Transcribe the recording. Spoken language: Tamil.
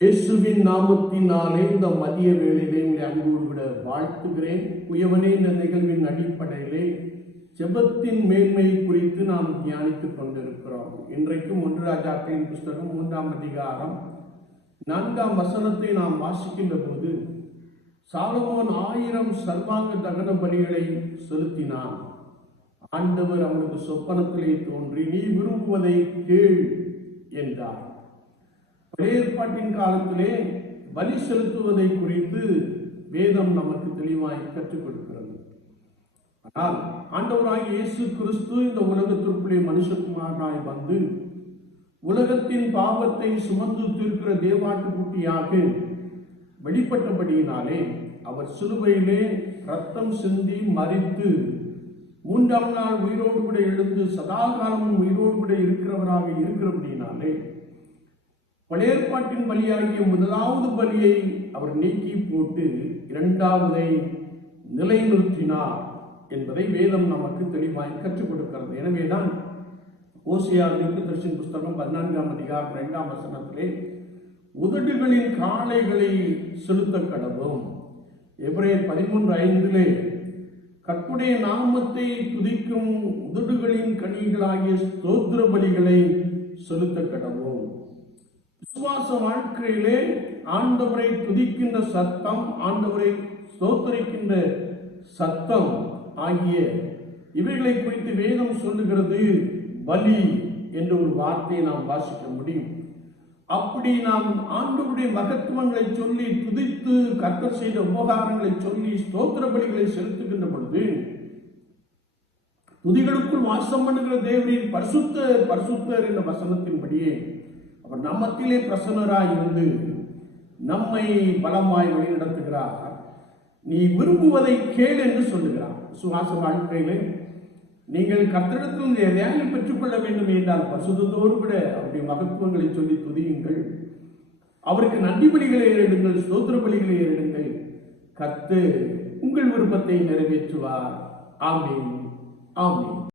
இயேசுவின் நாமத்தினாலே இந்த மதிய வேளையிலே உங்களை அன்போடு விட வாழ்த்துகிறேன். குயவனே இந்த நிகழ்வின் அடிப்படையிலே ஜெபத்தின் மேன்மை குறித்து நாம் தியானித்துக் கொண்டிருக்கிறோம். இன்றைக்கும் ஒன்று ராஜாக்களின் புஸ்தகம் மூன்றாம் அதிகாரம் நான்காம் வசனத்தை நாம் வாசிக்கின்ற போது சாலமோன் ஆயிரம் சர்வாங்க தகன பலிகளை செலுத்தினான். ஆண்டவர் அவனுக்கு சொப்பனத்திலே தோன்றி நீ விரும்புவதை கேள் என்றார். பழைய ஏற்பாட்டின் காலத்திலே பலி செலுத்துவதை குறித்து வேதம் நமக்கு தெளிவாய் கற்றுக் கொடுக்கிறது ஆனால் ஆண்டவராய் இயேசு கிறிஸ்து இந்த உலகத்திற்குள்ளே மனுஷகுமாரனாய் வந்து உலகத்தின் பாவத்தை சுமந்து தீர்க்கிற தேவாட்டுக்குட்டியாக வெளிப்பட்டபடியினாலே அவர் சிலுவையிலே ரத்தம் சிந்தி மறித்து மூன்றாம் நாள் உயிரோடு கூட எழுந்து சதாகாலமும் உயிரோடு கூட இருக்கிறவராக இருக்கிறபடியினாலே பழையற்பாட்டின் பலியாகிய முதலாவது பலியை அவர் நீக்கி போட்டு இரண்டாவதை நிலைநிறுத்தினார் என்பதை வேதம் நமக்கு தெளிவாய் கற்றுக் கொடுக்கிறது. எனவேதான் ஓசியா தர்ஷன் புஸ்தகம் பதினான்காம் அதிகாரம் இரண்டாம் வசனத்திலே உதடுகளின் காளைகளை செலுத்த கடவும் எப்ரே பதிமூன்று ஐந்திலே கற்புடைய நாமத்தை துதிக்கும் உதடுகளின் கனிகளாகிய ஸ்தோத்திர பலிகளை செலுத்த கடவும் விசுவாச வாழ்க்கையிலே ஆண்டவரை துதிக்கின்ற சத்தம் ஆண்டவரை ஸ்தோத்தரிக்கின்ற சத்தம் ஆகிய இவைகளை குறித்து வேதம் சொல்லுகிறது பலி என்ற ஒரு வார்த்தையை நாம் வாசிக்க முடியும். அப்படி நாம் ஆண்டவருடைய மகத்துவங்களை சொல்லி துதித்து கர்த்தர் செய்த உபகாரங்களை சொல்லி ஸ்தோத்திர பலிகளை செலுத்துகின்ற பொழுது துதிகளுக்குள் வாசம் பண்ணுகிற தேவரின் பரிசுத்தர் பரிசுத்தர் என்ற வசனத்தின்படியே அவர் நம்மத்திலே பிரசன்னராய் இருந்து நம்மை பலமாய் வழிநடத்துகிறார். நீ விரும்புவதை கேள் என்று சொல்லுகிறார். சுவாச வாழ்க்கையிலே நீங்கள் கர்த்தரிடத்தில் எதையாவது பெற்றுக்கொள்ள வேண்டும் என்றால் பசுதத்தோடு கூட அவருடைய மகத்துவங்களை சொல்லி துதியுங்கள். அவருக்கு நன்றி பலிகளை ஏறிடுங்கள் ஸ்தோத்திர பலிகளை ஏறிடுங்கள். கத்து உங்கள் விருப்பத்தை நிறைவேற்றுவார். ஆமேன். ஆமேன்.